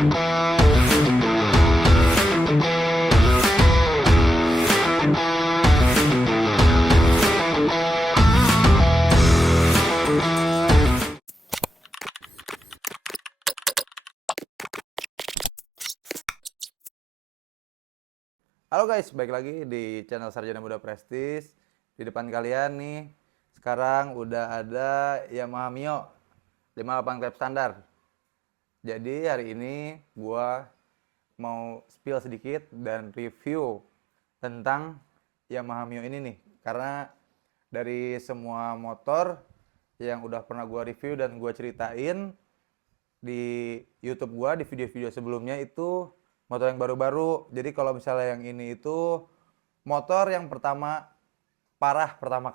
Halo guys, balik lagi di channel Sarjana Muda Prestis. Di depan kalian nih, sekarang udah ada Yamaha Mio 58 klep standar. Jadi hari ini gua mau spill sedikit dan review tentang Yamaha Mio ini nih. Karena dari semua motor yang udah pernah gua review dan gua ceritain di YouTube gua di video-video sebelumnya itu motor yang baru-baru. Jadi kalau misalnya yang ini itu motor yang pertama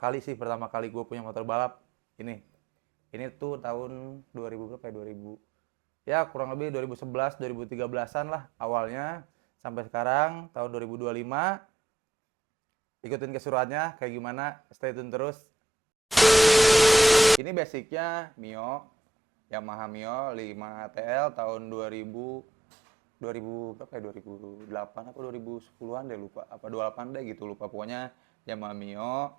kali gue punya motor balap ini. Ini tuh tahun 2000 berapa ya? 2000. Ya, kurang lebih 2011, 2013-an lah awalnya sampai sekarang tahun 2025. Ikutin keseruannya kayak gimana? Stay tune terus. Ini basicnya Mio, Yamaha Mio 5TL tahun 2000 berapa ya, 2008 apa 2010-an deh, lupa, apa 28 deh gitu, lupa, pokoknya Yamaha Mio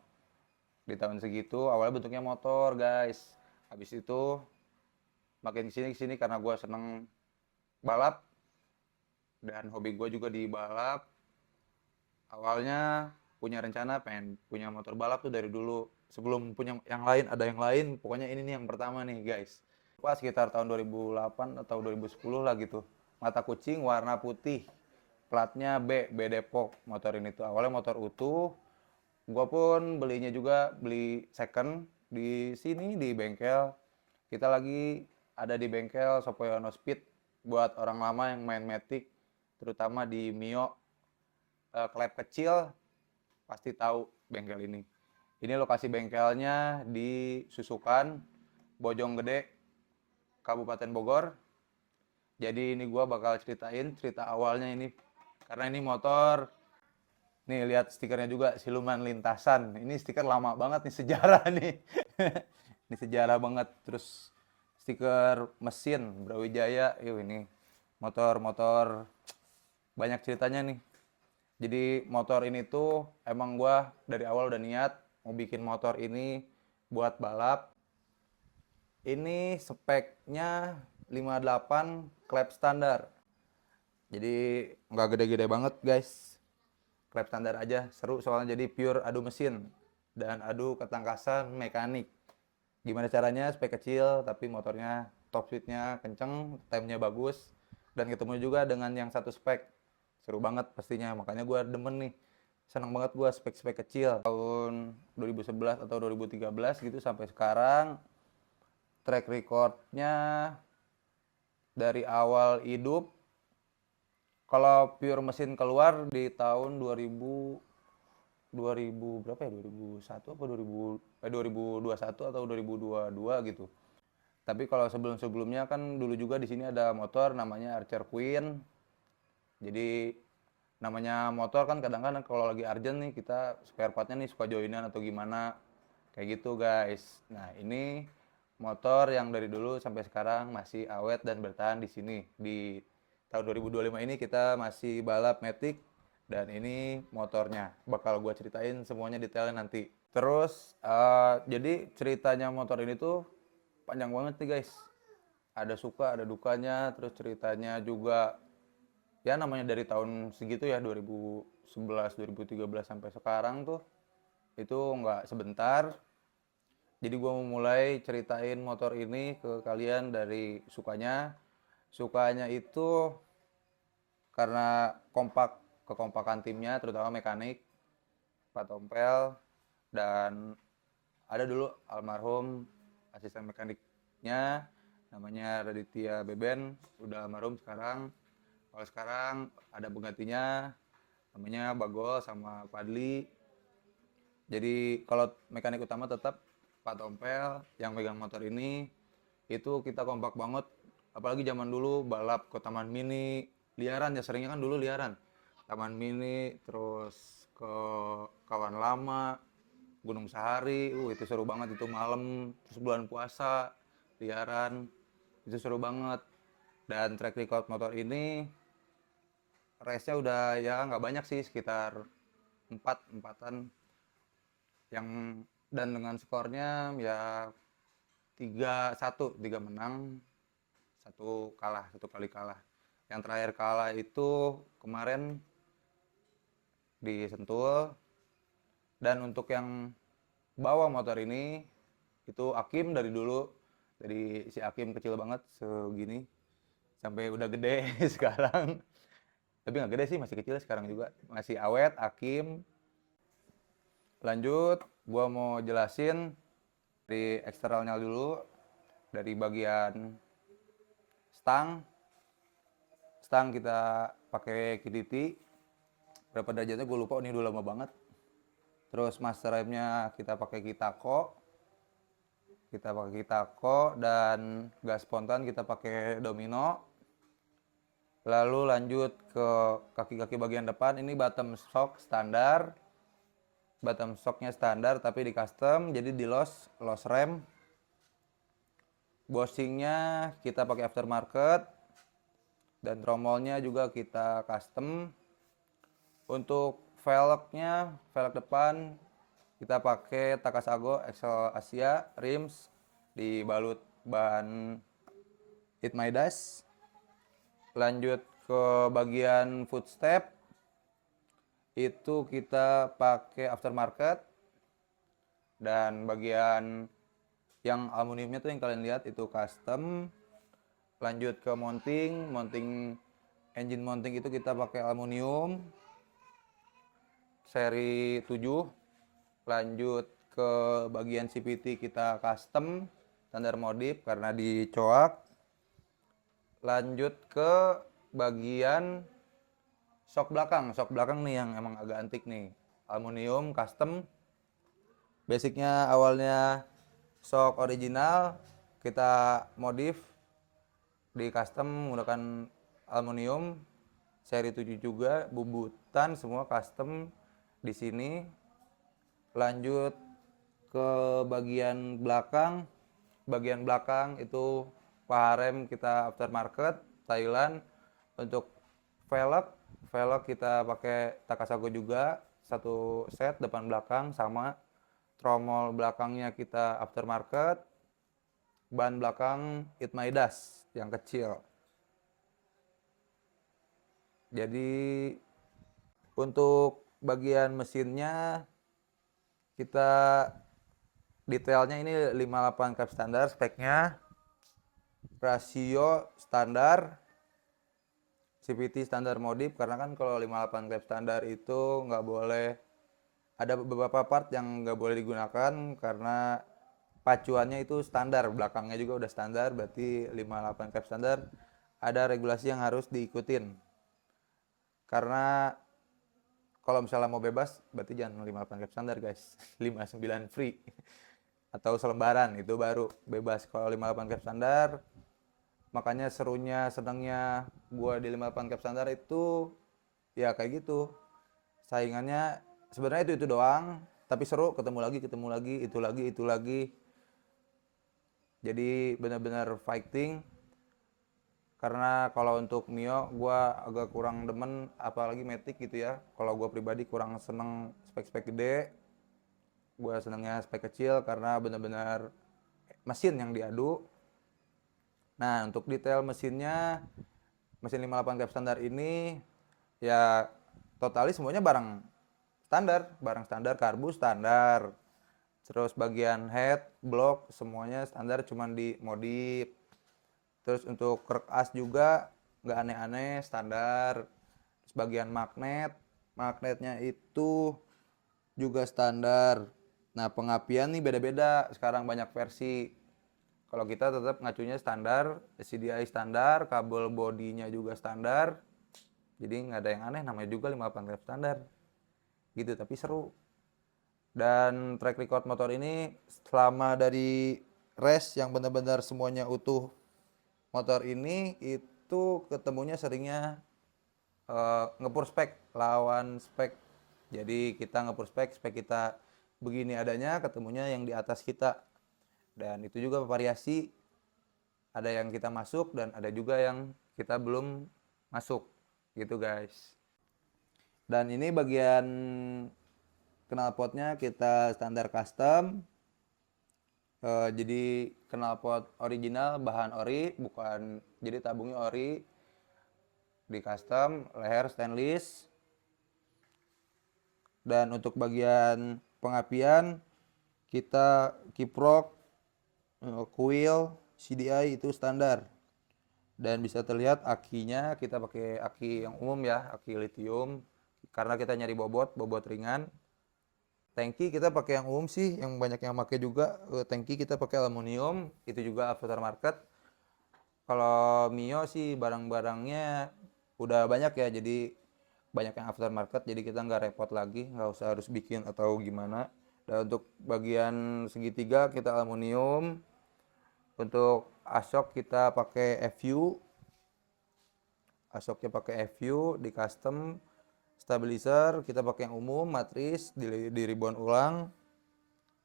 di tahun segitu. Awalnya bentuknya motor guys, habis itu makin kesini karena gue seneng balap dan hobi gue juga di balap. Awalnya punya rencana pengen punya motor balap tuh dari dulu, sebelum punya yang lain, ada yang lain, pokoknya ini nih yang pertama nih guys. Pas sekitar tahun 2008 atau 2010 lah gitu. Mata kucing warna putih, platnya B Depok. Motor ini tuh awalnya motor utuh. Gua pun belinya juga beli second di sini di bengkel. Kita lagi ada di bengkel Sopoyono Speed. Buat orang lama yang main Matic, terutama di Mio klep kecil, pasti tahu bengkel ini. Ini lokasi bengkelnya di Susukan, Bojonggede, Kabupaten Bogor. Jadi ini gue bakal ceritain cerita awalnya ini, karena ini motor, nih lihat stikernya juga siluman lintasan. Ini stiker lama banget nih, sejarah nih. Ini sejarah banget. Terus stiker mesin Brawijaya. Yuk, ini motor-motor banyak ceritanya nih. Jadi motor ini tuh emang gue dari awal udah niat mau bikin motor ini buat balap. Ini speknya 58 klep standar. Jadi nggak gede-gede banget guys. Klep standar aja, seru soalnya, jadi pure adu mesin dan adu ketangkasan mekanik. Gimana caranya spek kecil tapi motornya top speednya kenceng, time-nya bagus, dan ketemu juga dengan yang satu spek. Seru banget pastinya, makanya gue demen nih. Senang banget gue spek-spek kecil. Tahun 2011 atau 2013 gitu sampai sekarang, track recordnya dari awal hidup, kalau pure mesin keluar di tahun 2000 berapa ya, 2001 apa 2021 atau 2022 gitu. Tapi kalau sebelum-sebelumnya kan dulu juga di sini ada motor namanya Archer Queen. Jadi namanya motor kan kadang-kadang kalau lagi urgent nih, kita spare partnya nih suka joinan atau gimana kayak gitu guys. Nah, ini motor yang dari dulu sampai sekarang masih awet dan bertahan di sini. Di tahun 2025 ini kita masih balap Matic, dan ini motornya. Bakal gue ceritain semuanya detailnya nanti. Terus jadi ceritanya motor ini tuh panjang banget nih guys. Ada suka, ada dukanya. Terus ceritanya juga ya namanya dari tahun segitu ya, 2011, 2013 sampai sekarang tuh itu nggak sebentar. Jadi gue mau mulai ceritain motor ini ke kalian dari sukanya. Sukanya itu karena kekompakan timnya, terutama mekanik, Pak Tompel, dan ada dulu almarhum asisten mekaniknya namanya Raditya Beben, udah almarhum sekarang. Kalau sekarang ada penggantinya namanya Bagol sama Padli. Jadi kalau mekanik utama tetap Pak Tompel yang megang motor ini. Itu kita kompak banget, apalagi zaman dulu balap ke taman mini, liaran ya, seringnya kan dulu liaran taman mini, terus ke kawan lama, Gunung Sahari. Itu seru banget itu malam, terus bulan puasa liaran, itu seru banget. Dan track record motor ini race-nya udah ya nggak banyak sih, sekitar empatan yang, dan dengan skornya ya 3-1, 3 menang, satu kali kalah. Yang terakhir kalah itu kemarin di Sentul. Dan untuk yang bawa motor ini itu Akim dari dulu. Dari si Akim kecil banget segini sampai udah gede sekarang. Tapi nggak gede sih, masih kecil sekarang juga. Masih awet Akim. Lanjut, gua mau jelasin dari eksternalnya dulu, dari bagian stang. Stang kita pakai KDT. Berapa derajatnya gue lupa, ini udah lama banget. Terus master remnya kita pakai Kitako. Dan gas spontan kita pakai Domino. Lalu lanjut ke kaki-kaki bagian depan, ini bottom shock standar. Bottom shocknya standar tapi di custom, jadi di los rem. Bushingnya kita pakai aftermarket. Dan tromolnya juga kita custom. Untuk velgnya, velg depan kita pakai Takasago Excel Asia rims dibalut ban It Midas. Lanjut ke bagian footstep, itu kita pakai aftermarket. Dan bagian yang aluminiumnya tuh yang kalian lihat itu custom. Lanjut ke mounting engine mounting itu kita pakai aluminium seri 7. Lanjut ke bagian CVT kita custom standar modif karena dicoak. Lanjut ke bagian shock belakang nih yang emang agak antik nih, aluminium custom. Basicnya awalnya shock original, kita modif di custom menggunakan aluminium seri 7 juga, bubutan semua custom di sini. Lanjut ke bagian belakang. Bagian belakang itu paha rem kita aftermarket Thailand. Untuk velg kita pakai Takasago juga, satu set depan belakang sama. Tromol belakangnya kita aftermarket. Ban belakang It Midas yang kecil. Jadi untuk bagian mesinnya kita detailnya ini 58 cap standar speknya, rasio standar, CVT standar modif. Karena kan kalau 58 cap standar itu nggak boleh, ada beberapa part yang nggak boleh digunakan karena pacuannya itu standar, belakangnya juga udah standar, berarti 58 cap standar ada regulasi yang harus diikutin. Karena kalau misalnya mau bebas, berarti jangan 58 cap standar guys, 59 free atau selembaran itu baru bebas. Kalau 58 cap standar, makanya senangnya gua di 58 cap standar itu ya kayak gitu. Saingannya sebenarnya itu doang, tapi seru, ketemu lagi, itu lagi. Jadi benar-benar fighting. Karena kalau untuk Mio gue agak kurang demen, apalagi Matic gitu ya. Kalau gue pribadi kurang seneng spek-spek gede, gue senengnya spek kecil karena benar-benar mesin yang diadu. Nah untuk detail mesinnya, mesin 58 cap standar ini ya totalis semuanya barang standar, karbu standar. Terus bagian head, block semuanya standar, cuman di modif. Terus untuk krek as juga nggak aneh-aneh, standar. Terus bagian magnetnya itu juga standar. Nah pengapian nih beda-beda, sekarang banyak versi. Kalau kita tetap ngacunya standar, CDI standar, kabel bodinya juga standar. Jadi nggak ada yang aneh, namanya juga 58 cap standar. Gitu, tapi seru. Dan track record motor ini selama dari race yang benar-benar semuanya utuh, motor ini itu ketemunya seringnya ngepur spek lawan spek. Jadi kita ngepur spek kita begini adanya, ketemunya yang di atas kita. Dan itu juga variasi, ada yang kita masuk dan ada juga yang kita belum masuk gitu guys. Dan ini bagian knalpotnya kita standar custom. Jadi knalpot original bahan ori, bukan, jadi tabungnya ori, di custom, leher stainless. Dan untuk bagian pengapian kita kiprok, kuil, CDI itu standar. Dan bisa terlihat akinya kita pakai aki yang umum ya, aki lithium, karena kita nyari bobot ringan. Tangki kita pakai yang umum sih, yang banyak yang pakai juga. Tangki kita pakai aluminium, itu juga aftermarket. Kalau Mio sih barang-barangnya udah banyak ya, jadi banyak yang aftermarket, jadi kita nggak repot lagi, nggak usah harus bikin atau gimana. Dan untuk bagian segitiga kita aluminium. Untuk asok kita pakai FU, asoknya pakai FU di custom. Stabilizer kita pakai yang umum, matris di ribbon ulang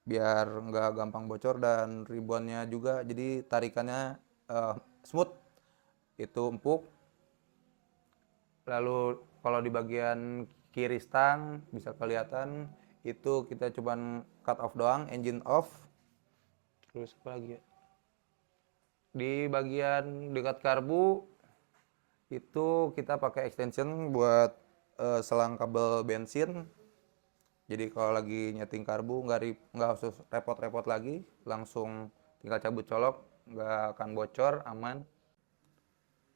biar nggak gampang bocor, dan ribbonnya juga jadi tarikannya smooth, itu empuk. Lalu kalau di bagian kiri stang bisa kelihatan itu kita cuman cut off doang, engine off. Terus apa lagi ya, di bagian dekat karbu itu kita pakai extension buat selang kabel bensin. Jadi kalau lagi nyeting karbu nggak harus repot-repot lagi, langsung tinggal cabut colok, nggak akan bocor, aman.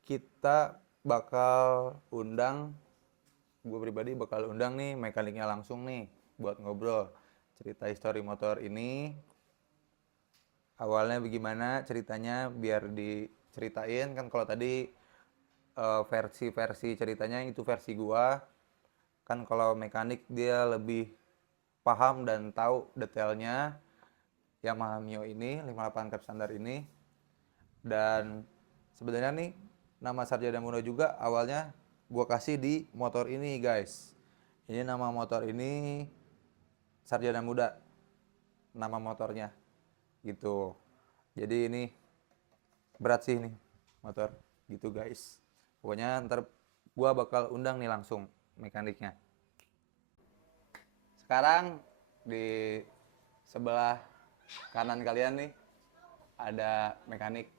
Kita bakal undang, gue pribadi bakal undang nih mekaniknya langsung nih buat ngobrol, cerita histori motor ini. Awalnya bagaimana ceritanya biar diceritain kan. Kalau tadi versi ceritanya itu versi gua. Kan kalau mekanik dia lebih paham dan tahu detailnya Yamaha Mio ini 58 Cap standar ini. Dan sebenarnya nih nama Sarjana Muda juga awalnya gua kasih di motor ini guys. Ini nama motor ini Sarjana Muda, nama motornya gitu. Jadi ini berat sih nih motor gitu guys. Pokoknya ntar gua bakal undang nih langsung mekaniknya. Sekarang di sebelah kanan kalian nih ada mekanik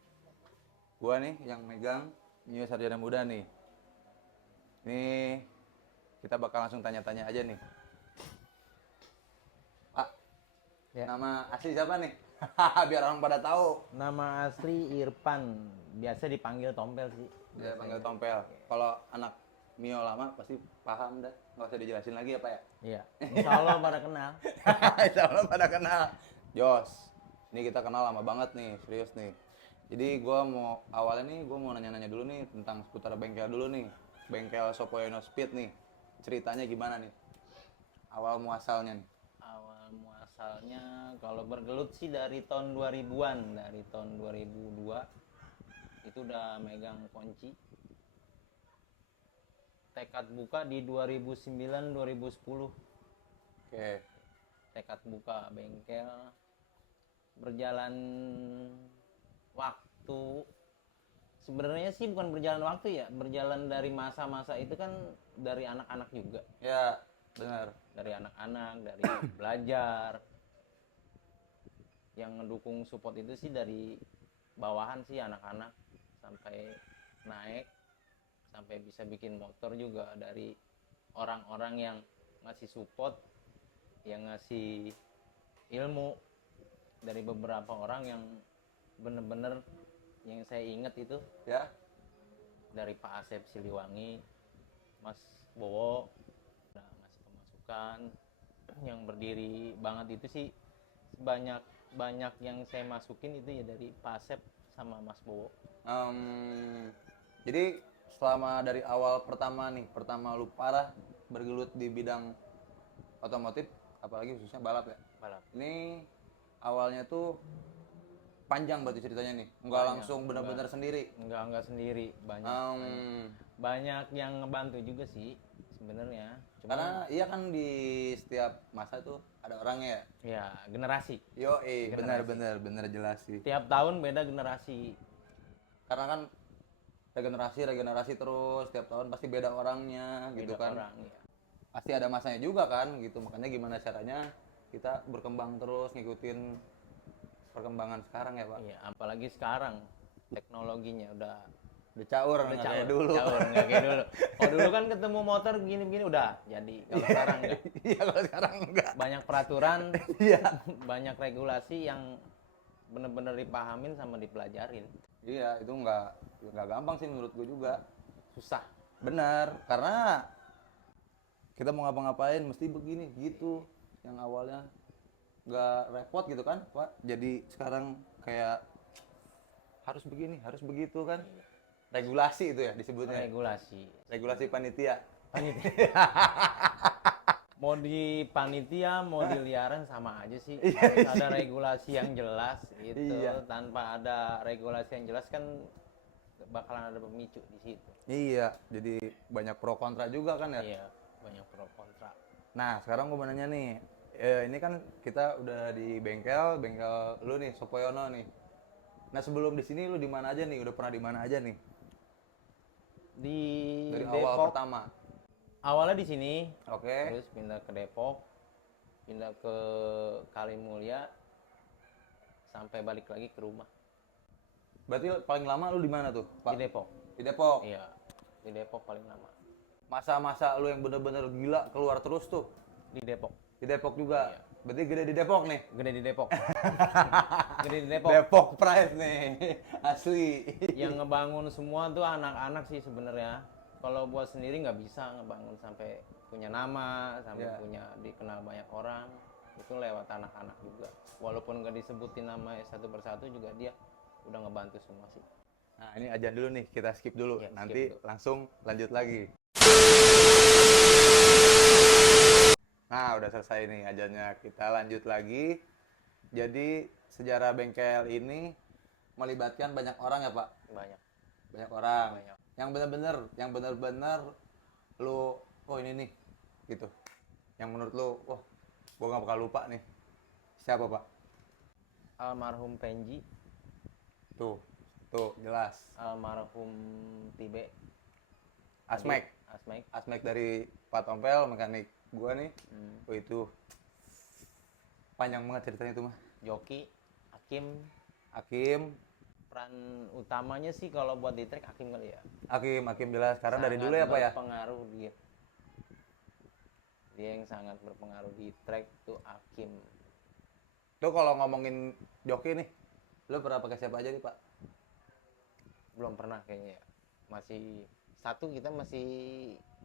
gua nih yang megang Mio Sarjana Muda nih. Ini kita bakal langsung tanya-tanya aja nih. Pak, ya, nama asli siapa nih? Biar orang pada tahu. Nama asli Irfan, biasa dipanggil Tompel sih. Dia panggil Tompel. Kalau anak Mio lama pasti paham dah, nggak usah dijelasin lagi ya Pak ya? Iya, insya Allah pada kenal. Insya Allah pada kenal. Jos, ini kita kenal lama banget nih, serius nih. Jadi awalnya nih gue mau nanya-nanya dulu nih tentang seputar bengkel dulu nih. Bengkel Sopoyono Speed nih, ceritanya gimana nih? Awal muasalnya nih. Awal muasalnya kalau bergelut sih dari tahun 2000-an, dari tahun 2002 itu udah megang kunci. Tekad buka di 2009-2010. Oke. Tekad buka bengkel, berjalan waktu. Sebenarnya sih bukan berjalan waktu ya, berjalan dari masa-masa itu kan dari anak-anak juga. Ya, benar. Dari anak-anak, dari belajar. Yang ngedukung support itu sih dari bawahan sih anak-anak sampai naik, sampai bisa bikin motor juga dari orang-orang yang ngasih support, yang ngasih ilmu. Dari beberapa orang yang bener-bener yang saya ingat itu Ya. dari Pak Asep Siliwangi, Mas Bowo udah ngasih pemasukan. Yang berdiri banget itu sih banyak yang saya masukin itu ya dari Pak Asep sama Mas Bowo. Jadi selama dari awal pertama lu parah bergelut di bidang otomotif, apalagi khususnya balap ya. Balap. Ini awalnya tuh panjang berarti ceritanya nih, nggak Banyak, langsung benar-benar sendiri. Enggak sendiri, banyak yang ngebantu juga sih sebenarnya. Karena iya kan di setiap masa tuh ada orangnya ya. Ya generasi. Yo, Generasi. benar jelas sih. Tiap tahun beda generasi. Karena kan regenerasi terus tiap tahun pasti beda orangnya gitu Beda kan. orang ya. Pasti ada masanya juga kan gitu. Makanya gimana caranya kita berkembang terus ngikutin perkembangan sekarang ya, Pak. Iya, apalagi sekarang teknologinya udah Udah caur udah nggak kayak caur, dulu. caur nggak kayak dulu. Kalau dulu kan ketemu motor gini-gini udah jadi. Kalau sekarang enggak. Iya, kalau sekarang enggak. Banyak peraturan, Iya. banyak regulasi yang bener-bener dipahamin sama dipelajarin. Iya, itu nggak gampang sih menurut gue juga. Susah. Benar, karena kita mau ngapa-ngapain mesti begini gitu. Yang awalnya nggak repot gitu kan, Pak. Jadi sekarang kayak harus begini, harus begitu kan. Regulasi itu ya disebutnya. Regulasi. Regulasi panitia. Panitia. Mau di panitia, mau diliaran sama aja sih. Iya, Harus ada regulasi yang jelas gitu. Iya. Tanpa ada regulasi yang jelas kan bakalan ada pemicu di situ. Iya, jadi banyak pro kontra juga kan ya. Iya, banyak pro kontra. Nah, sekarang gue mau nanya nih. Ini kan kita udah di bengkel lu nih, Sopoyono nih. Nah, sebelum di sini lu di mana aja nih? Udah pernah di mana aja nih? Di Dari awal Depok, pertama. awalnya di sini, Oke. terus pindah ke Depok, pindah ke Kalimulya, sampai balik lagi ke rumah. Berarti paling lama lu di mana tuh, Pak? Di Depok. Di Depok. Iya, di Depok paling lama. Masa-masa lu yang bener-bener gila keluar terus tuh Di Depok. di Depok juga. Iya. Berarti gede di Depok nih. Gede di Depok. Gede di Depok. Depok Pride nih. Asli. Yang ngebangun semua tuh anak-anak sih sebenarnya. Kalau buat sendiri nggak bisa ngebangun sampai punya nama, sampai Iya. punya dikenal banyak orang. Itu lewat anak-anak juga. Walaupun nggak disebutin nama satu persatu juga dia udah ngebantu semua sih. Nah, ini ajan dulu nih, kita skip dulu. Ya, skip Nanti dulu. langsung lanjut lagi. Nah, udah selesai nih ajannya. Kita lanjut lagi. Jadi, sejarah bengkel ini melibatkan banyak orang ya, Pak? Banyak. Banyak orang. Banyak. Yang bener-bener lu, oh ini nih, gitu. Yang menurut lu, wah, gua nggak bakal lupa nih. Siapa, Pak? Almarhum Penji, Tuh, jelas. almarhum Tibe, Asmek. Asmek. Asmek dari Pak Tompel, mekanik gua nih. Oh, itu panjang banget ceritanya itu mah. Joki, Hakim. Hakim, Peran utamanya sih kalau buat di track Hakim kali ya. Hakim jelas. Karena dari Sangat dulu ya, Pak ya. berpengaruh dia. Dia yang sangat berpengaruh di track tuh Hakim. Tuh kalau ngomongin joki nih, lu pernah pakai siapa aja nih, Pak? Belum pernah kayaknya ya. Masih satu kita masih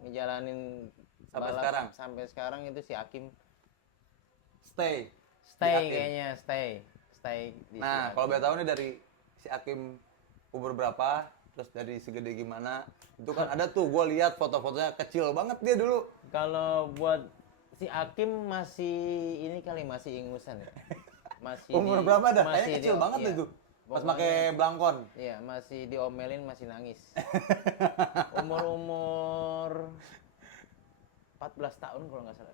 ngejalanin Sampai balap sekarang? sampai sekarang itu si Hakim. Stay. Stay Hakim. kayaknya, stay di si Nah, Hakim. kalau boleh tahu nih dari si Hakim umur berapa, terus dari segede gimana? Itu kan ada tuh, gue lihat foto-fotonya kecil banget dia dulu. Kalau buat si Hakim masih ini kali masih ingusan ya. Masih Umur berapa dah? Kayaknya kecil banget iya. itu. Pas Pokoknya- pakai belangkon. Iya, masih diomelin, masih nangis. Umur 14 tahun kalau nggak salah.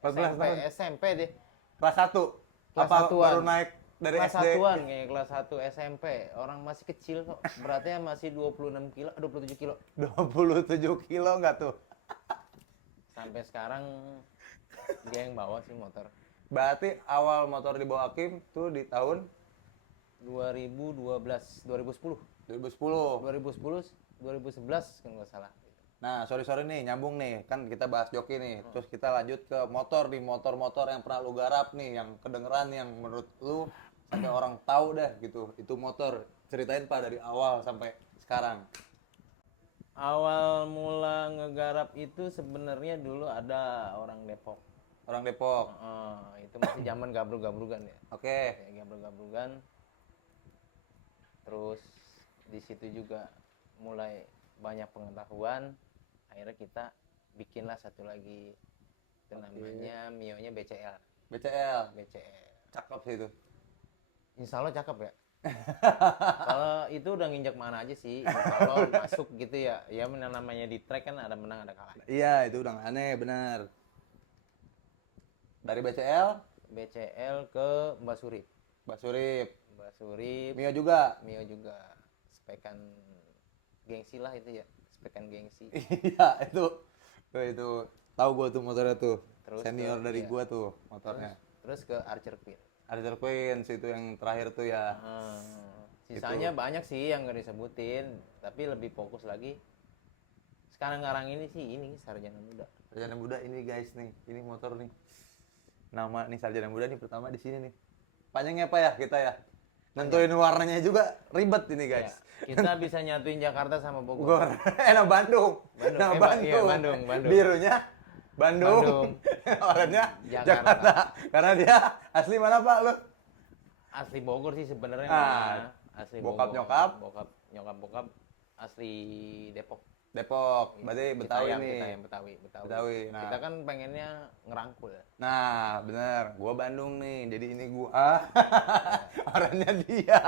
14 tahun. SMP deh. Kelas 1. Kelas Apa satuan. baru naik dari Kelas SD? satuan kayak kelas 1 SMP. Orang masih kecil kok. Beratnya masih 26 kilo, 27 kilo. 27 kilo nggak tuh? Sampai sekarang dia yang bawa sih motor. Berarti awal motor dibawa Hakim tuh di tahun 2012, 2010. 2010. 2010, 2011 kan nggak salah. Nah, sorry nih, nyambung nih. Kan kita bahas joki nih. Terus kita lanjut ke motor nih, motor-motor yang pernah lu garap nih, yang kedengeran, yang menurut lu sampai orang tahu dah gitu. Itu motor. Ceritain, Pak, dari awal sampai sekarang. Awal mula ngegarap itu sebenarnya dulu ada orang Depok. Orang Depok. Itu masih zaman gabrug-gabrugan ya. Oke. Kayak gabrug-gabrugan. Terus di situ juga mulai banyak pengetahuan. Akhirnya kita bikinlah satu lagi. Itu namanya Mio-nya BCL. BCL. BCL. Cakep sih itu. Insya Allah cakep ya. Kalau itu udah nginjak mana aja sih. Kalau masuk gitu ya. Ya namanya di track kan ada menang ada kalah. Iya, itu udah nggak aneh, benar. Dari BCL, BCL ke Mbak Surip. Mbak Surip. Mbak Surip, Mio juga. Mio juga. spekan gengsi lah itu ya, spekan gengsi. Iya, itu tahu gua tuh motornya tuh. Terus Senior dari iya. gua tuh motornya. Terus ke Archer Queen. Archer Queens itu yang terakhir tuh ya. Sisanya banyak sih yang nggak disebutin, tapi lebih fokus lagi sekarang ini sih ini Sarjana Muda. Sarjana Muda ini guys nih, ini motor nih. Nama nih Sarjana Muda nih pertama di sini nih. Panjangnya apa ya kita ya? Nentuin warnanya juga ribet ini guys. Ya, kita bisa nyatuin Jakarta sama Bogor. Bogor. Bandung. Nah, Bandung. Iya, Bandung. Birunya Bandung. Oranye Jakarta. Karena dia asli mana Pak lu? Asli Bogor sih sebenarnya. Asli bokap Bogor. Nyokap asli Depok. Berarti Betawi nih. Kita yang Betawi. Nah. Kita kan pengennya ngerangkul. Nah, bener. Gua Bandung nih. Jadi ini gua. Oranye dia.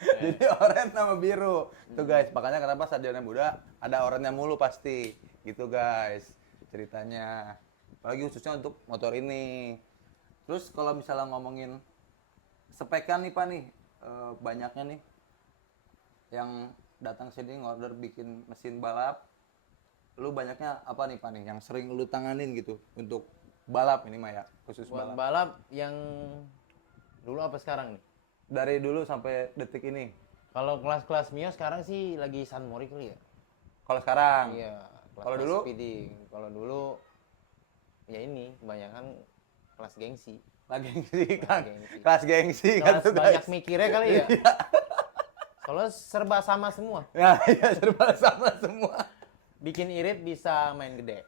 Jadi oranye sama biru. Tuh guys, makanya kenapa Sarjana Muda ada oranye mulu pasti. Gitu guys ceritanya. Apalagi khususnya untuk motor ini. Terus kalau misalnya ngomongin spekan nih Pak nih, banyaknya nih yang datang sini ngorder bikin mesin balap. Lu banyaknya apa nih Pak nih yang sering lu tanganin gitu untuk balap ini mah ya, khusus Buat balap. balap yang dulu apa sekarang nih? Dari dulu sampai detik ini. Kalau kelas-kelas Mio sekarang sih lagi San Mori kali ya? Kalau sekarang? Iya. Kalau dulu? Speeding. Kalau dulu ya ini kebanyakan kelas gengsi. Kelas gengsi kan? Gengsi. Kelas gengsi kan Kelas tuh banyak guys. mikirnya kali ya? Soalnya serba sama semua. Ya, iya serba sama semua. Bikin irit bisa main gede.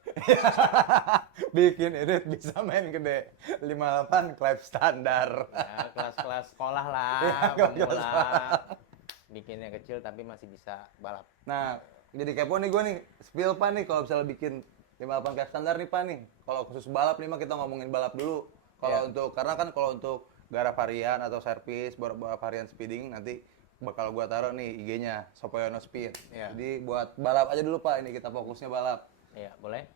Bikin irit bisa main gede. 58 klep standar. Ya, kelas-kelas sekolah lah, Iya, kelas-kelas pemula. Bikinnya kecil tapi masih bisa balap. Nah, jadi kepo nih gue nih, spill Pak nih kalau misalnya bikin 58 klep standar nih Pak nih. Kalau khusus balap nih mah kita ngomongin balap dulu. Kalau untuk karena kan kalau untuk garap harian atau servis balap harian speeding nanti bakal gua taruh nih IG-nya Sopoyono Speed. Ya. Jadi buat balap aja dulu Pak, ini kita fokusnya balap. Iya, boleh.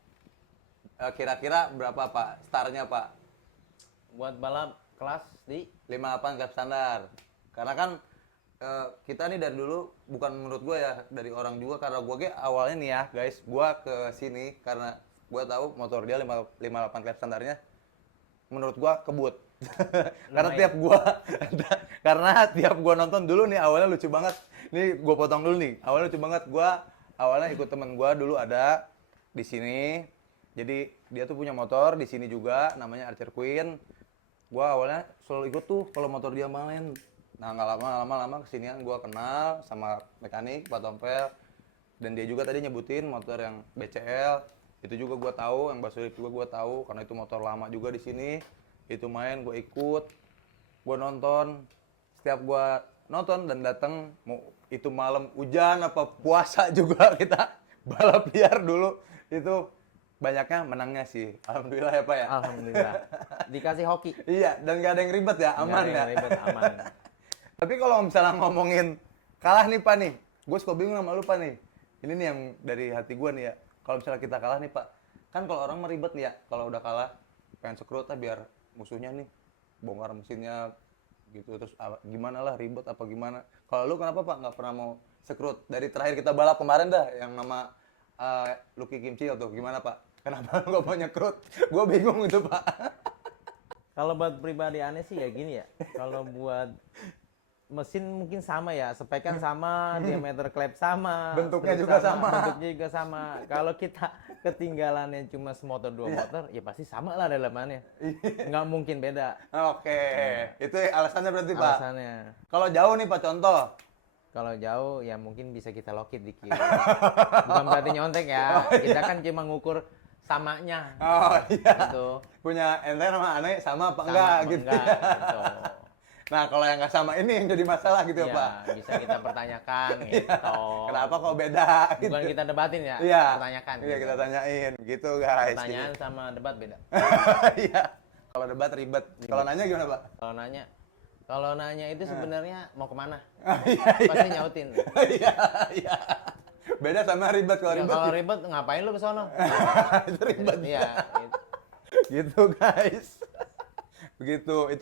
Kira-kira berapa Pak startnya Pak? Buat balap kelas di 58 klep standar. Karena kan kita nih dari dulu bukan menurut gua ya, dari orang juga karena gua awalnya nih ya guys, gua ke sini karena gua tahu motor dia 58 klep standarnya menurut gua kebut. karena tiap gua nonton dulu nih awalnya lucu banget. Nih gua potong dulu nih. Awalnya lucu banget. Gua awalnya ikut temen gua dulu ada di sini. Jadi dia tuh punya motor di sini juga namanya Archer Queen. Gua awalnya selalu ikut tuh kalau motor dia main. Nah, nggak lama kesinian gua kenal sama mekanik Pak Tompel. Dan dia juga tadi nyebutin motor yang BCL. Itu juga gua tahu, yang Basulip juga gua tahu karena itu motor lama juga di sini. Itu main, gue ikut, gue nonton. Setiap gue nonton dan datang, mau itu malam hujan apa puasa juga kita balap liar dulu. Itu banyaknya menangnya sih, alhamdulillah ya Pak ya. Alhamdulillah. Dikasih hoki. Iya, dan gak ada yang ribet ya, aman ya. Ribet, aman. Tapi kalau misalnya ngomongin kalah nih Pak nih, gue suka bingung sama lu Pak nih. Ini nih yang dari hati gue nih ya. Kalau misalnya kita kalah nih Pak, kan kalau orang meribet nih ya, kalau udah kalah pengen sekrut biar musuhnya nih bongkar mesinnya gitu, terus gimana lah ribet apa gimana. Kalau lu kenapa Pak nggak pernah mau sekrut dari terakhir kita balap kemarin dah yang nama Lucky Kimchi atau gimana Pak, kenapa lu nggak mau nyekrut? Gue bingung itu Pak. Kalau buat pribadi aneh sih ya gini ya. Kalau buat mesin mungkin sama ya, spekan sama, diameter klep sama, Bentuknya terus juga sama. Bentuknya juga sama. Kalau kita ketinggalannya cuma semotor dua motor, ya pasti sama lah dalamannya. Nggak mungkin beda. Oke, itu alasannya berarti Pak. Alasannya. Kalau jauh nih Pak contoh. Kalau jauh ya mungkin bisa kita lokit dikit. Bukan berarti nyontek ya. Kita kan cuma ngukur samanya. Oh iya. Gitu. Punya ente sama aneh sama apa Sama enggak apa gitu. enggak, gitu. Nah kalau yang nggak sama ini yang jadi masalah gitu ya Pak. Bisa kita pertanyakan gitu. Kenapa kok beda? Bukan kita debatin ya, Iya. pertanyakan. Iya gitu. kita tanyain gitu guys. Pertanyaan sama debat beda. Iya. Kalau debat ribet. Kalau nanya gimana Pak? Kalau nanya itu sebenarnya mau kemana? Iya. Pasti nyautin. Iya. Iya. Beda sama ribet kalau Ya, ribet. kalau ribet ngapain lu ke sono? Itu ribet. Iya. Gitu guys. Begitu.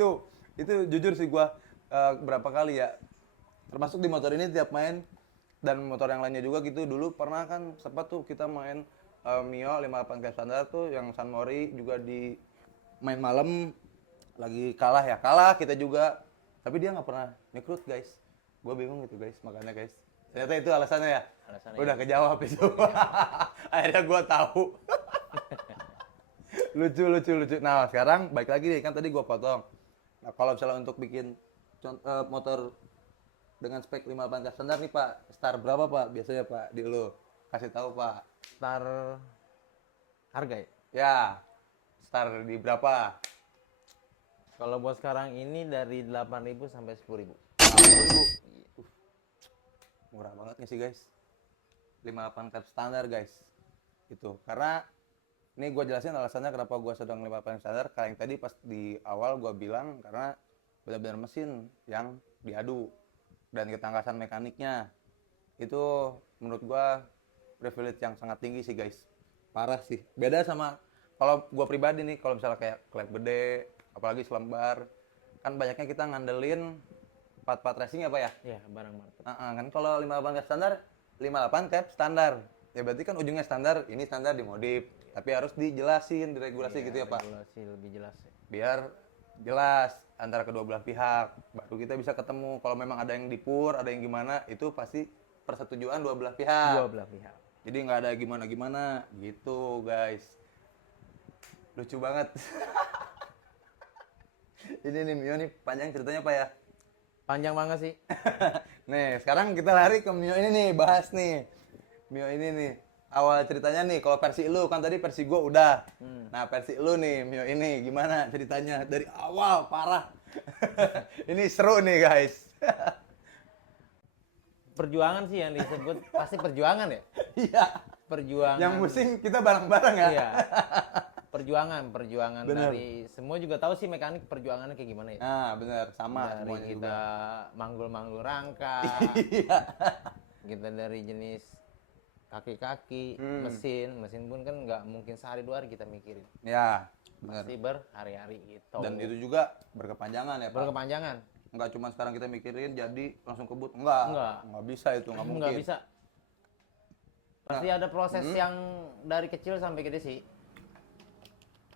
Itu jujur sih gua berapa kali ya. Termasuk di motor ini tiap main dan motor yang lainnya juga gitu. Dulu pernah kan sempat tuh kita main Mio 58 cab standar tuh yang San Mori juga di main malam lagi kalah kita juga, tapi dia nggak pernah rekrut guys. Gue bingung gitu guys, makanya guys ternyata itu alasannya ya. Alasannya Udah itu. kejawab itu. Akhirnya gue tahu. lucu. Nah sekarang baik lagi nih, kan tadi gue potong. Nah kalau misalnya untuk bikin motor dengan spek 58 cab standar nih Pak, start berapa Pak biasanya Pak di lo? Kasih tahu Pak. Star harga ya? Ya, start di berapa? Kalau buat sekarang ini dari 8.000 sampai 10.000. 80.000. Murah banget nggak sih guys? 58 cab standar guys. Itu karena ini gue jelasin alasannya kenapa gue sedang 58 standar. Kayak yang tadi pas di awal gue bilang karena benar-benar mesin yang diadu dan ketangkasan mekaniknya itu menurut gue privilege yang sangat tinggi sih guys. Parah sih. Beda sama kalau gue pribadi nih, kalau misalnya kayak klep gede, apalagi selembar, kan banyaknya kita ngandelin part-part racing apa ya? Iya, barang market. Kan kalau 58 cab standar, 58 cab standar. Ya berarti kan ujungnya standar, ini standar dimodif. Tapi harus dijelasin, diregulasi Iya, gitu ya Pak. regulasi lebih jelas ya. Biar jelas antara kedua belah pihak. Baru kita bisa ketemu. Kalau memang ada yang dipur, ada yang gimana, itu pasti persetujuan dua belah pihak. Dua belah pihak. Jadi nggak ada gimana-gimana gitu guys. Lucu banget. Ini nih Mio nih panjang ceritanya Pak ya. Panjang banget sih. Nih sekarang kita lari ke Mio ini nih, bahas nih Mio ini nih. Awal ceritanya nih, kalau versi lu kan tadi versi gua udah. Nah versi lu nih Mio ini gimana ceritanya dari awal parah. Ini seru nih guys. Perjuangan sih yang disebut pasti perjuangan ya. Iya. Perjuangan. Yang musim kita bareng-bareng ya. Iya. Perjuangan Bener. dari semua juga tahu sih mekanik perjuangannya kayak gimana ya. Nah bener sama Dari semuanya kita juga. manggul-manggul rangka, Iya. kita dari jenis kaki-kaki, mesin pun kan nggak mungkin sehari dua hari kita mikirin. Ya bener. Pasti berhari-hari gitu. Dan itu juga berkepanjangan ya Pak. berkepanjangan. Nggak cuma sekarang kita mikirin jadi langsung kebut. Enggak bisa itu, nggak mungkin. Nggak bisa. Pasti ada proses yang dari kecil sampai gede sih.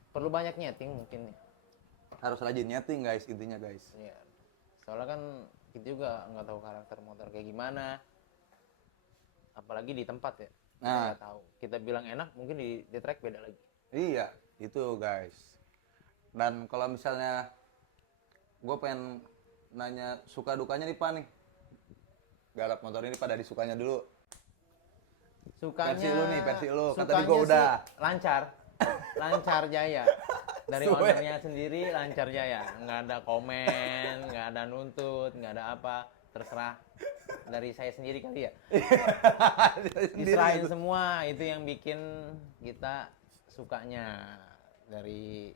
Perlu banyak nyeting mungkin. Harus rajin nyeting guys, intinya guys. Iya. Soalnya kan kita juga nggak tahu karakter motor kayak gimana. Apalagi di tempat ya. Kita Nah. nggak tahu. Kita bilang enak, mungkin di track beda lagi. Iya, itu guys. Dan kalau misalnya gue pengen nanya suka dukanya nih Pak nih. Garap motor ini pada disukanya dulu. Sukanya Versi lu nih, versi lu. Kan tadi sukanya gua sih udah. lancar. Lancar jaya. Dari Suwe. ownernya sendiri lancar jaya. Nggak ada komen, nggak ada nuntut, nggak ada apa. Terserah dari saya sendiri kali ya. Sendiri Diserahin gitu. semua, itu yang bikin kita sukanya. Dari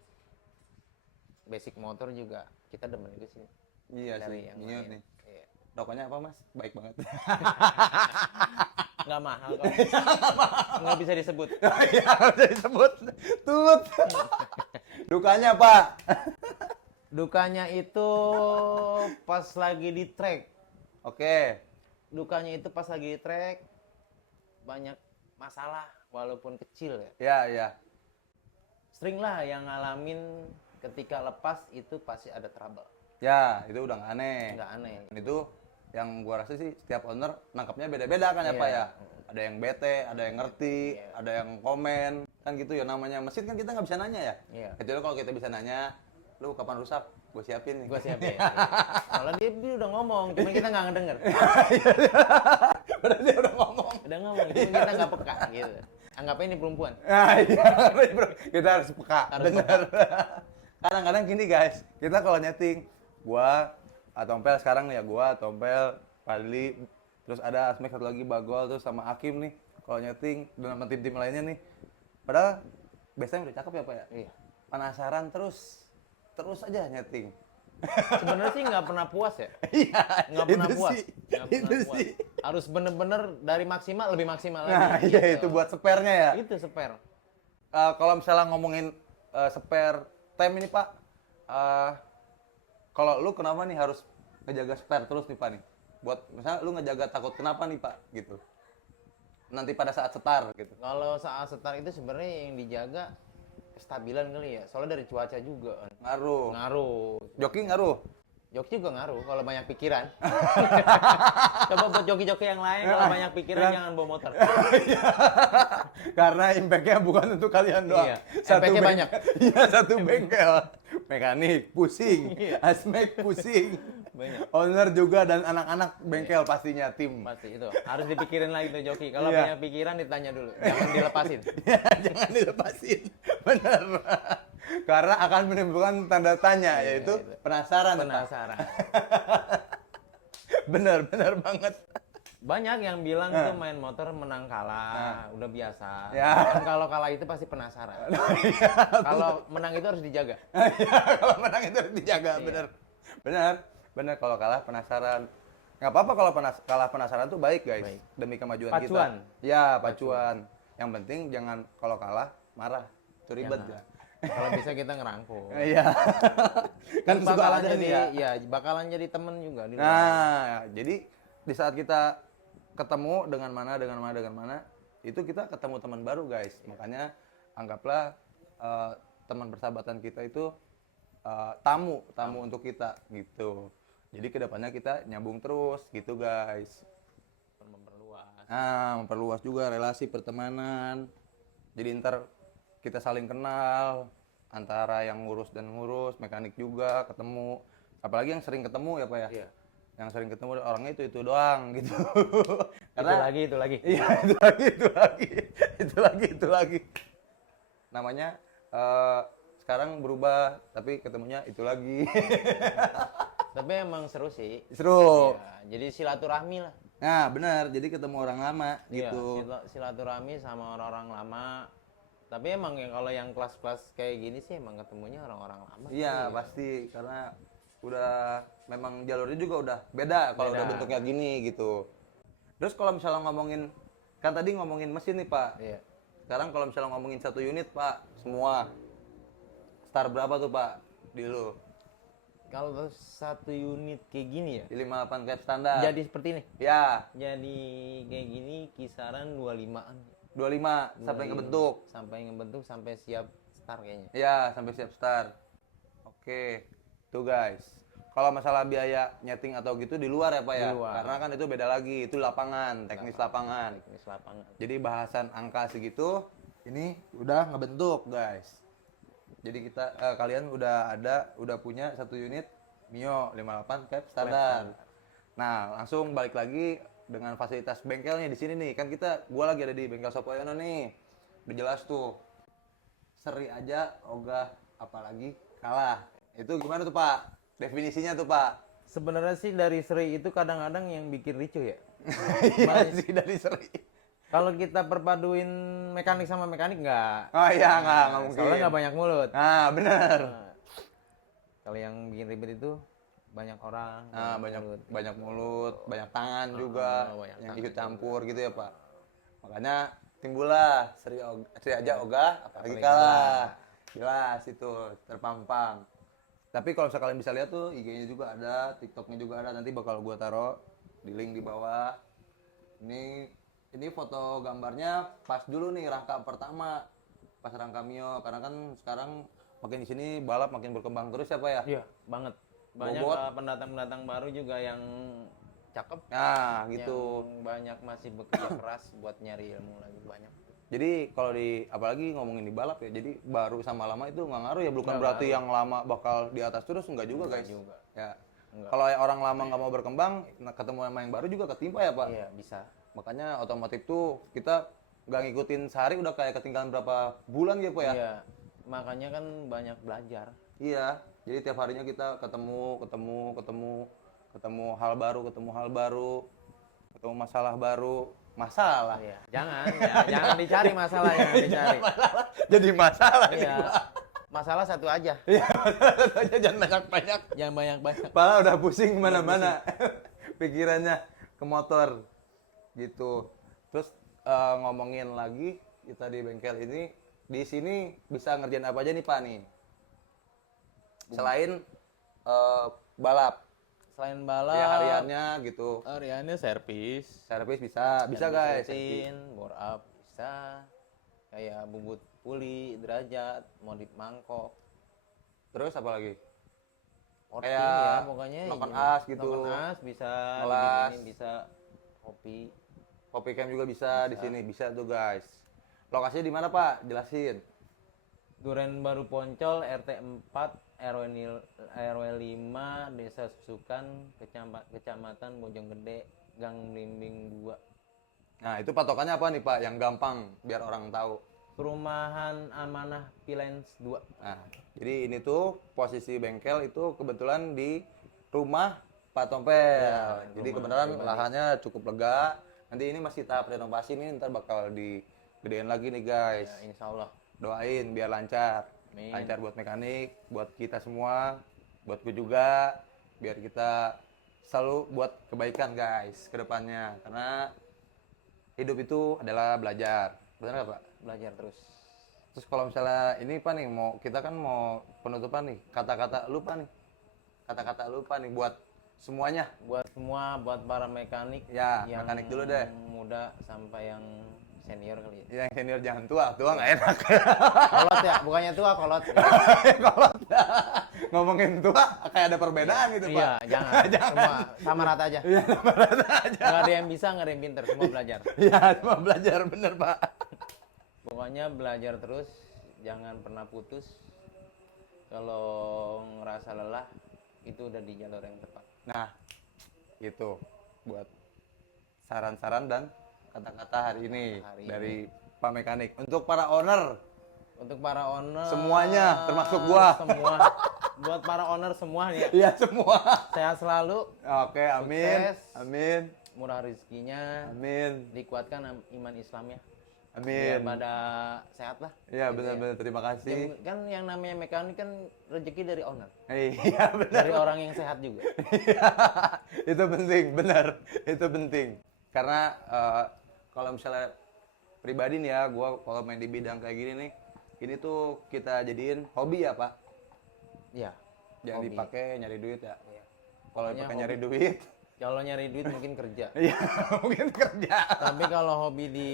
basic motor juga kita demen juga sih. Iya Dari sih, yang Mio lain. nih. Iya. Rokoknya apa Mas? Baik banget. Nggak mahal kok. Nggak bisa disebut. Iya, bisa disebut. Tut. Dukanya Pak. Dukanya itu pas lagi di track. Oke. Dukanya itu pas lagi di track banyak masalah walaupun kecil ya. Ya, ya. Sering lah yang ngalamin ketika lepas itu pasti ada trouble. Ya, itu udah nggak aneh. Nggak aneh. Dan itu yang gua rasa sih setiap owner nangkapnya beda-beda kan ya Iya. Pak ya. Ada yang bete, ada yang ngerti, ada yang komen. Kan gitu ya namanya mesin kan kita nggak bisa nanya ya. Iya. Kecuali kalau kita bisa nanya, lu kapan rusak? Gue siapin nih. Gue siapin. Kalau dia udah ngomong, cuma kita nggak ngedenger. Padahal dia udah ngomong. Udah ngomong, cuma kita nggak peka gitu. Anggapnya ini perempuan. Nah, iya, bro. Kita harus peka, Harus dengar. Kadang-kadang gini guys, kita kalau nyeting, gua, Tompel sekarang nih ya, gua, Tompel, Padli, terus ada Asmek satu lagi, Bagol, terus sama Hakim nih, kalau nyeting, dan sama tim-tim lainnya nih. Padahal, biasanya udah cakep ya Pak ya? Iya. Penasaran terus aja nyeting. Sebenarnya sih nggak pernah puas ya. Iya, Nggak pernah itu puas. sih, Nggak itu pernah puas. sih. Harus bener-bener dari maksimal lebih maksimal lagi. Nah, iya gitu. itu buat spare-nya ya. Itu spare. Kalau misalnya ngomongin spare time ini Pak, kalau lu kenapa nih harus ngejaga spare terus nih Pak nih? buat misalnya lu ngejaga takut kenapa nih Pak gitu. Nanti pada saat setar gitu. Kalau saat setar itu sebenarnya yang dijaga kestabilan kali ya. Soalnya dari cuaca juga kan. Ngaruh. Ngaruh. Joki ngaruh. Joki juga ngaruh kalau banyak pikiran. Coba buat joki-joki yang lain kalau banyak pikiran jangan bawa motor. Karena impact-nya bukan untuk kalian doang. Iya, impact-nya banyak. Iya, satu bengkel. Mekanik pusing, Iya. asmek pusing. Banyak. Owner juga dan anak-anak bengkel pastinya tim. Pasti itu. Harus dipikirin lagi tuh joki. Kalau Iya. banyak pikiran ditanya dulu. Jangan dilepasin. Ya, jangan dilepasin. Bener. Karena akan menimbulkan tanda tanya, Iya, yaitu itu. penasaran. Pak. Penasaran. Bener banget. Banyak yang bilang tuh main motor menang kalah, udah biasa. Ya. Dan kalau kalah itu pasti penasaran. Kalau menang itu harus dijaga. Iya, kalau menang itu harus dijaga, Iya. bener. Kalau kalah penasaran. Nggak apa-apa kalau kalah penasaran tuh baik guys, Baik. demi kemajuan Pacuan. kita. Ya, pacuan. Yang penting jangan kalau kalah marah, itu ribet Jangan. ya. Kalau bisa kita ngerangkul. Iya. Kan suka bakalan ada jadi nih ya. bakalan jadi temen juga di luar. Nah, jadi di saat kita ketemu dengan mana, itu kita ketemu teman baru guys. Makanya anggaplah teman persahabatan kita itu tamu untuk kita gitu. Jadi kedepannya kita nyambung terus gitu guys. Memperluas. Nah, memperluas juga relasi pertemanan. Jadi ntar kita saling kenal antara yang ngurus dan ngurus, mekanik juga ketemu. Apalagi yang sering ketemu ya Pak ya. Iya. Yang sering ketemu orangnya itu doang gitu. Itu lagi. Iya, itu lagi. Namanya sekarang berubah, tapi ketemunya itu lagi. Tapi emang seru sih. Seru. Iya, jadi silaturahmi lah. Nah, benar. Jadi ketemu orang lama Iya, gitu. silaturahmi sama orang-orang lama. Tapi emang yang kalau yang kelas-kelas kayak gini sih emang ketemunya orang-orang lama. Iya, pasti karena udah memang jalurnya juga udah beda kalau udah Beda. bentuknya gini gitu. Terus kalau misalnya ngomongin kan tadi ngomongin mesin nih, Pak. Iya. Sekarang kalau misalnya ngomongin satu unit, Pak, semua start berapa tuh, Pak? Di lu? Kalau satu unit kayak gini ya. Di 58 cap standar. Jadi seperti ini. Ya, Jadi kayak gini kisaran 25-an. 25 sampai ngebentuk. Sampai ngebentuk sampai siap start kayaknya. Ya, sampai siap start. Oke. Tuh guys. Kalau masalah biaya nyeting atau gitu di luar ya Pak ya? Di luar. Karena kan itu beda lagi, itu lapangan, teknis lapangan. Teknis lapangan. Jadi bahasan angka segitu, ini udah ngebentuk guys. Jadi kita kalian udah punya satu unit Mio 58 cap standar. Nah, langsung balik lagi dengan fasilitas bengkelnya di sini nih. Kan gua lagi ada di bengkel Sopoyono nih. Udah jelas tuh. Seri aja ogah apalagi kalah. Itu gimana tuh Pak? Definisinya tuh Pak. Sebenarnya sih dari seri itu kadang-kadang yang bikin ricuh ya. Iya sih dari seri. Kalau kita perpaduin mekanik sama mekanik nggak. Oh iya nggak mungkin. Soalnya nggak banyak mulut. Nah bener. Nah, kalau yang bikin ribet itu banyak orang. Nah banyak mulut, banyak tangan juga banyak yang tangan ikut juga. campur gitu ya Pak. Makanya timbullah seri aja ogah apalagi Apalagi kalah. Jelas itu terpampang. Tapi kalau misalnya kalian bisa lihat tuh IG-nya juga ada, TikTok-nya juga ada. Nanti bakal gua taruh di link di bawah. Ini foto gambarnya pas dulu nih rangka pertama. Pas rangka Mio karena kan sekarang makin di sini balap makin berkembang terus ya Pak ya. Iya, banget. Banyak Bobot. pendatang-pendatang baru juga yang cakep. Nah, gitu. Yang banyak masih bekerja keras buat nyari ilmu lagi banyak. Jadi kalau apalagi ngomongin di balap ya, jadi baru sama lama itu nggak ngaruh ya, bukan Nggak berarti ngaruh. yang lama bakal di atas terus, nggak juga Nggak guys. juga. Ya. Nggak. Kalau orang lama nggak mau berkembang, ketemu sama yang baru juga ketimpa ya Pak. Iya, bisa. Makanya otomotif tuh kita nggak ngikutin sehari udah kayak ketinggalan berapa bulan gitu Pak ya. Iya. Makanya kan banyak belajar. Iya. Jadi tiap harinya kita ketemu hal baru, ketemu masalah baru. Masalah. Iya. Jangan dicari masalah yang dicari. Jadi masalah nih, Iya. Pak. Masalah satu aja. Iya, jangan banyak-banyak. Jangan banyak-banyak. Kepala udah pusing kemana-mana. Pikirannya ke motor. Gitu. Terus ngomongin lagi, kita di bengkel ini, di sini bisa ngerjain apa aja nih Pak nih? Selain balap. selain balap Ya hariannya gitu. hariannya servis Bisa guys. rutin, bore up bisa, kayak bubut puli, derajat, modif mangkok, Terus apa lagi? porting Kayak ya pokoknya. nokon ini. as gitu. Nokon as bisa, Ngelas. dibikinin bisa kopi. Kopi camp juga bisa di sini, bisa tuh guys. Lokasinya di mana Pak? Jelasin. Duren Baru Poncol, RT 4, RW 5, Desa Susukan, Kecamatan Bojonggede, Gang Blimbing 2. Nah, itu patokannya apa nih Pak? Yang gampang biar orang tahu. Perumahan Amanah Pilens 2. Nah, jadi ini tuh posisi bengkel itu kebetulan di rumah Pak Tompel. Ya, Jadi rumah kebenaran pribadi. lahannya cukup lega. Nanti ini masih tahap renovasi nih, ntar bakal digedein lagi nih guys. Ya, insya Allah. Doain biar lancar. Amin. Lancar buat mekanik, buat kita semua, buat gue juga, biar kita selalu buat kebaikan guys ke depannya. Karena hidup itu adalah belajar. Benar nggak Pak? Belajar terus. Terus kalau misalnya ini Pak nih, kita kan mau penutupan nih, kata-kata lupa nih. Kata-kata lupa nih buat semuanya. Buat semua, buat para mekanik Ya, yang mekanik dulu deh. muda sampai yang senior kali ya. Yang senior jangan tua nggak enak. Kolot ya, bukannya tua, kolot. Kalau ngomongin tua kayak ada perbedaan gitu Pak. Iya, jangan. Semua sama rata aja. Iya, sama rata aja. Nggak ada yang bisa, nggak ada yang pinter, semua belajar. Iya, cuma belajar bener Pak. Pokoknya belajar terus, jangan pernah putus. Kalau ngerasa lelah, itu udah di jalur yang tepat. Nah, itu buat saran-saran dan kata-kata hari ini Hari dari Pak Mekanik. Untuk para owner, Untuk para owner Semuanya, termasuk gua. Semua. Buat para owner semua nih ya. iya semua. Sehat selalu, Oke, amin. Sukses. Amin. murah rezekinya, Amin. dikuatkan iman Islamnya. Biar Amin. pada sehat lah. Iya, Gitu benar-benar terima kasih. Kan yang namanya mekanik kan rezeki dari owner. Iya, benar. Dari orang yang sehat juga. Itu penting, benar. Itu penting. Karena kalau misalnya pribadi nih ya, gua kalau main di bidang kayak gini nih, ini tuh kita jadiin hobi ya, Pak. Iya. Jangan hobi. dipakai nyari duit ya. Iya. Kalau Pokoknya pakai hobi. nyari duit, Kalau nyari duit mungkin kerja. iya mungkin kerja. Tapi kalau hobi di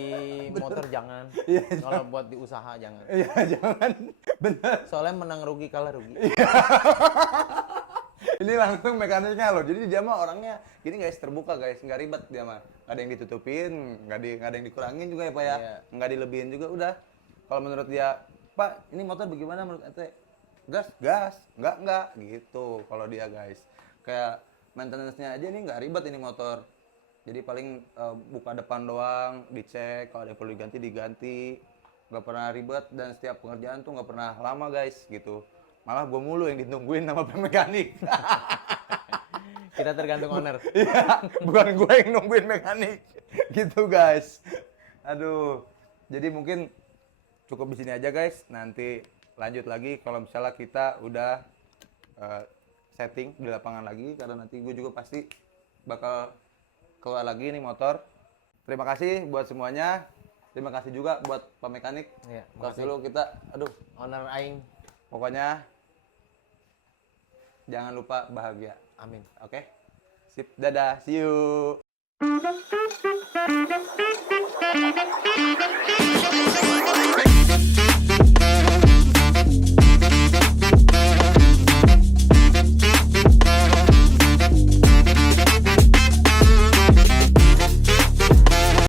motor jangan. Iya, Kalau buat di usaha jangan. Iya, jangan. Benar. Soalnya menang rugi kalah rugi. Ini langsung mekaniknya loh. Jadi dia mah orangnya gini guys, terbuka guys, nggak ribet dia mah. Nggak ada yang ditutupin, nggak ada yang dikurangin juga ya Pak ya. Iya. Nggak dilebihin juga udah. Kalau menurut dia, Pak, ini motor bagaimana menurut ente? Gas, enggak gitu. Kalau dia guys, kayak maintenance-nya aja nih nggak ribet ini motor. Jadi paling buka depan doang, dicek, kalau ada yang perlu diganti. Nggak pernah ribet dan setiap pengerjaan tuh nggak pernah lama guys gitu. Malah gue mulu yang ditungguin sama mekanik. Kita tergantung owner. Iya, bukan gue yang nungguin mekanik. Gitu guys. Aduh. Jadi mungkin cukup di sini aja guys. Nanti lanjut lagi kalau misalnya kita udah setting di lapangan lagi, karena nanti gue juga pasti bakal keluar lagi nih motor. Terima kasih buat semuanya. Terima kasih juga buat Pak Mekanik. Iya, Tos makasih. dulu kita. Aduh. Owner aing. Pokoknya jangan lupa bahagia. Amin. Oke? Sip, dadah, see you.